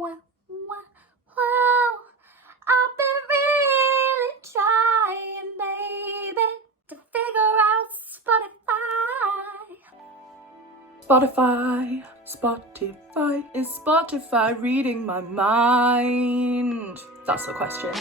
Wow, I've been really trying, baby, to figure out Spotify. Spotify, is Spotify reading my mind? That's the question.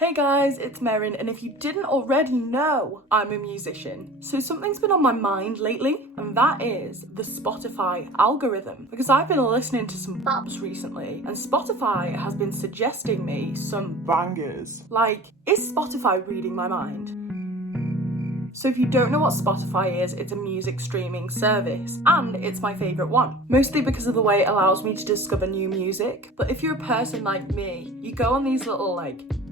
Hey guys, it's Merryn, and if you didn't already know, I'm a musician. So something's been on my mind lately, and that is the Spotify algorithm. Because I've been listening to some bops recently, and Spotify has been suggesting me some bangers. Like, is Spotify reading my mind? So if you don't know what Spotify is, it's a music streaming service, and it's my favourite one. Mostly because of the way it allows me to discover new music. But if you're a person like me, you go on these little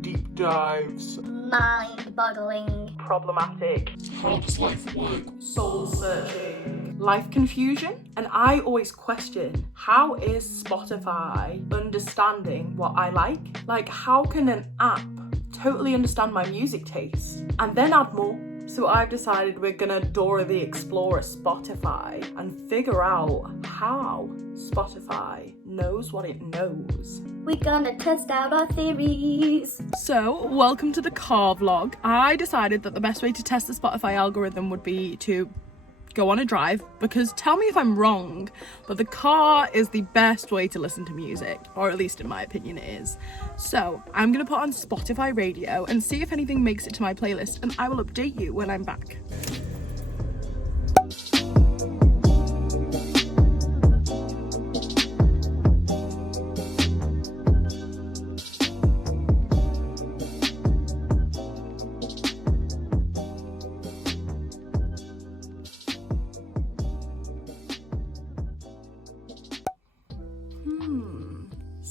deep dives, mind-boggling, problematic, how does life work, soul-searching, life confusion, and I always question, how is Spotify understanding what I like? Like, how can an app totally understand my music taste and then add more? So I've decided we're gonna Dora the Explorer Spotify and figure out how Spotify knows what it knows. We're gonna test out our theories. So, welcome to the car vlog. I decided that the best way to test the Spotify algorithm would be to go on a drive, because tell me if I'm wrong, but the car is the best way to listen to music, or at least in my opinion it is. So I'm gonna put on Spotify radio and see if anything makes it to my playlist, and I will update you when I'm back.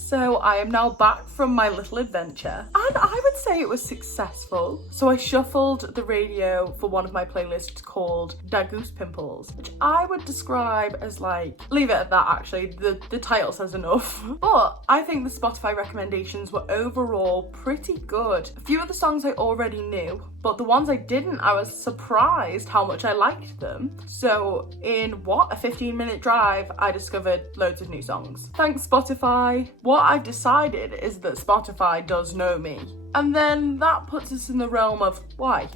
So I am now back from my little adventure, and I would say it was successful. So I shuffled the radio for one of my playlists called Da Goose Pimples, which I would describe as leave it at that actually, the title says enough. But I think the Spotify recommendations were overall pretty good. A few of the songs I already knew, but the ones I didn't, I was surprised how much I liked them. So in a 15-minute drive, I discovered loads of new songs. Thanks, Spotify. What I've decided is that Spotify does know me. And then that puts us in the realm of why.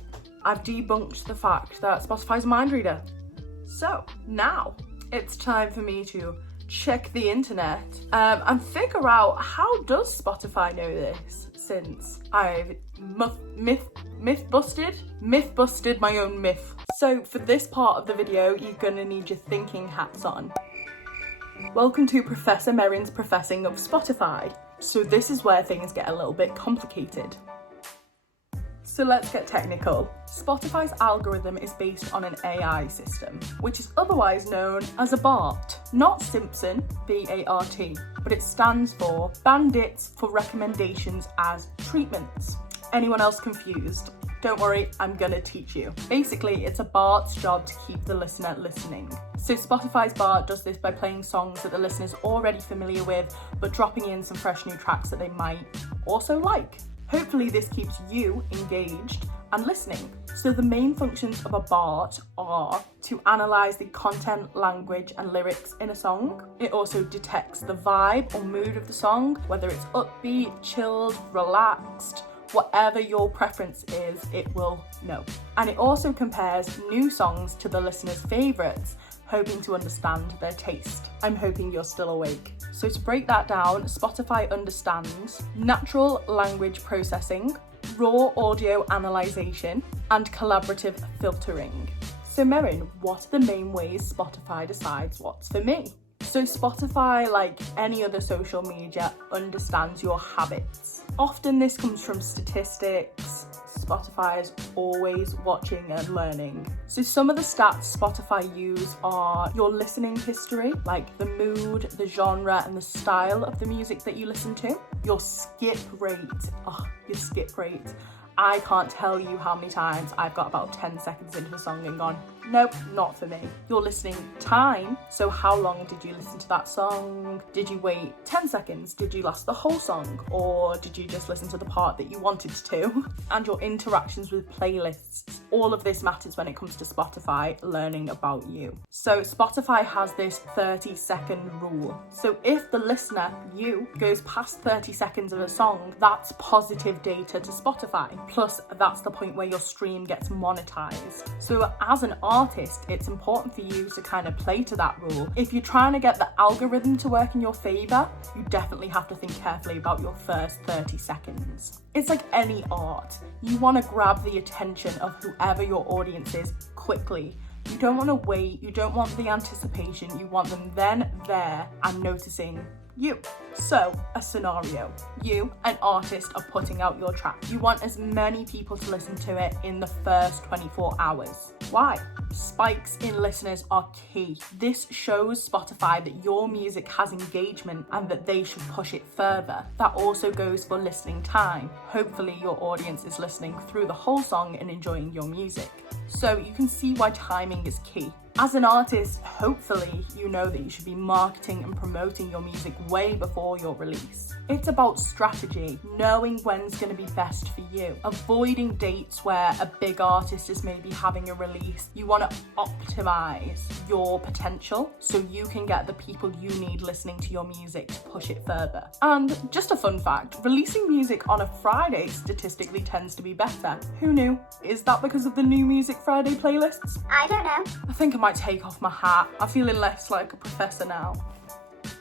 I've debunked the fact that Spotify's a mind reader. So now it's time for me to check the internet and figure out, how does Spotify know this, since I've myth busted my own myth. So for this part of the video, you're gonna need your thinking hats on. Welcome to Professor Merryn's Professing of Spotify. So this is where things get a little bit complicated. So let's get technical. Spotify's algorithm is based on an AI system, which is otherwise known as a BART. Not Simpson, B-A-R-T, but it stands for Bandits for Recommendations as Treatments. Anyone else confused? Don't worry, I'm gonna teach you. Basically, it's a BART's job to keep the listener listening. So Spotify's BART does this by playing songs that the listener's already familiar with, but dropping in some fresh new tracks that they might also like. Hopefully this keeps you engaged and listening. So the main functions of a BART are to analyse the content, language and lyrics in a song. It also detects the vibe or mood of the song, whether it's upbeat, chilled, relaxed, whatever your preference is, it will know. And it also compares new songs to the listener's favourites, hoping to understand their taste. I'm hoping you're still awake. So to break that down, Spotify understands natural language processing, raw audio analysation, and collaborative filtering. So Merryn, what are the main ways Spotify decides what's for me? So Spotify, like any other social media, understands your habits. Often this comes from statistics. Spotify is always watching and learning. So some of the stats Spotify use are your listening history, like the mood, the genre, and the style of the music that you listen to. Your skip rate, I can't tell you how many times I've got about 10 seconds into a song and gone, nope, not for me. You're listening time, so how long did you listen to that song? Did you wait 10 seconds? Did you last the whole song? Or did you just listen to the part that you wanted to? And your interactions with playlists. All of this matters when it comes to Spotify learning about you. So Spotify has this 30-second rule. So if the listener, you, goes past 30 seconds of a song, that's positive data to Spotify. Plus, that's the point where your stream gets monetized. So as an artist, it's important for you to kind of play to that rule. If you're trying to get the algorithm to work in your favor, you definitely have to think carefully about your first 30 seconds. It's like any art. You want to grab the attention of whoever your audience is quickly. You don't want to wait, you don't want the anticipation, you want them then, there, and noticing you. So, a scenario. You, an artist, are putting out your track. You want as many people to listen to it in the first 24 hours. Why? Spikes in listeners are key. This shows Spotify that your music has engagement and that they should push it further. That also goes for listening time. Hopefully your audience is listening through the whole song and enjoying your music. So you can see why timing is key. As an artist, hopefully you know that you should be marketing and promoting your music way before your release. It's about strategy, knowing when's going to be best for you, avoiding dates where a big artist is maybe having a release. You want to optimize your potential so you can get the people you need listening to your music to push it further. And just a fun fact, releasing music on a Friday statistically tends to be better. Who knew? Is that because of the new Music Friday playlists? I don't know. I think I might take off my hat. I'm feeling less like a professor now.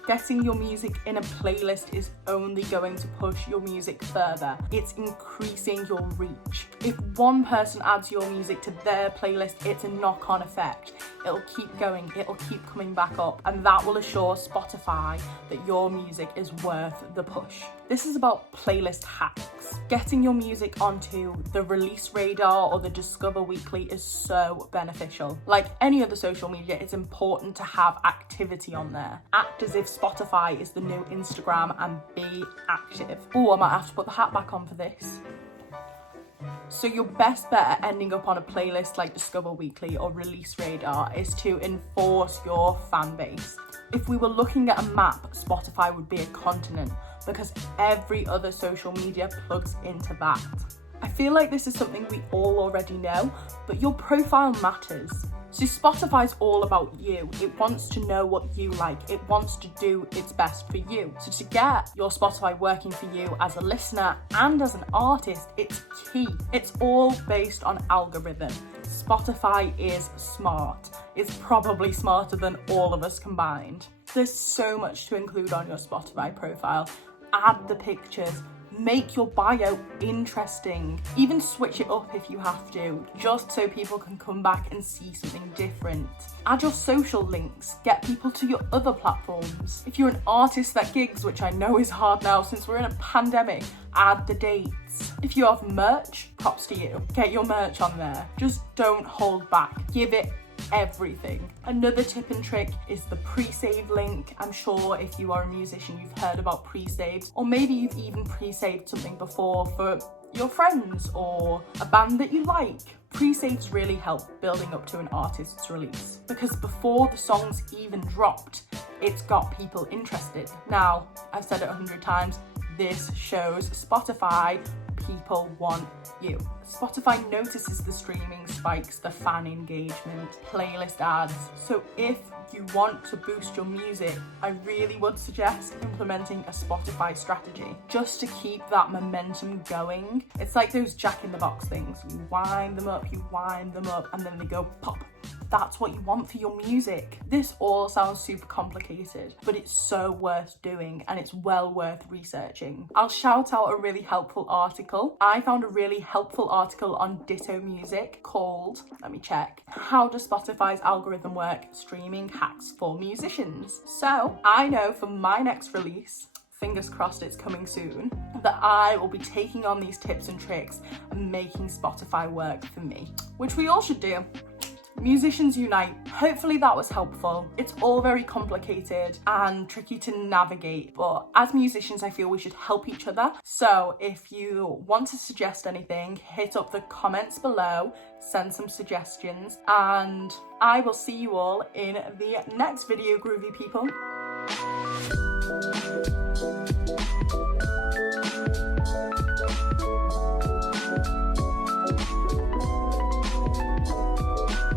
Getting your music in a playlist is only going to push your music further. It's increasing your reach. If one person adds your music to their playlist, it's a knock-on effect. It'll keep going, it'll keep coming back up, and that will assure Spotify that your music is worth the push. This is about playlist hacks. Getting your music onto the release radar or the Discover Weekly is so beneficial. Like any other social media, it's important to have activity on there. Act as if Spotify is the new Instagram and be active. Oh, I might have to put the hat back on for this. So your best bet at ending up on a playlist like Discover Weekly or Release Radar is to enforce your fan base. If we were looking at a map, Spotify would be a continent because every other social media plugs into that. I feel like this is something we all already know, but your profile matters. So Spotify's all about you. It wants to know what you like. It wants to do its best for you. So to get your Spotify working for you as a listener and as an artist, it's key. It's all based on algorithm. Spotify is smart. It's probably smarter than all of us combined. There's so much to include on your Spotify profile. Add the pictures. Make your bio interesting. Even switch it up if you have to, just so people can come back and see something different. Add your social links. Get people to your other platforms. If you're an artist that gigs, which I know is hard now since we're in a pandemic, add the dates. If you have merch, props to you. Get your merch on there. Just don't hold back. Give it everything. Another tip and trick is the pre-save link. I'm sure if you are a musician, you've heard about pre-saves, or maybe you've even pre-saved something before for your friends or a band that you like. Pre-saves really help building up to an artist's release because before the song's even dropped, it's got people interested. Now, I've said it 100 times, this shows Spotify people want you. Spotify notices the streaming spikes, the fan engagement, playlist ads. So if you want to boost your music, I really would suggest implementing a Spotify strategy just to keep that momentum going. It's like those Jack-in-the-Box things. You wind them up, and then they go pop. That's what you want for your music. This all sounds super complicated, but it's so worth doing and it's well worth researching. I'll shout out a really helpful article. I found a really helpful article on Ditto Music called, let me check, How Does Spotify's Algorithm Work? Streaming Hacks for Musicians. So I know for my next release, fingers crossed it's coming soon, that I will be taking on these tips and tricks and making Spotify work for me, which we all should do. musicians unite. Hopefully that was helpful. It's all very complicated and tricky to navigate, but as musicians I feel we should help each other. So if you want to suggest anything, hit up the comments below, send some suggestions, and I will see you all in the next video, groovy people.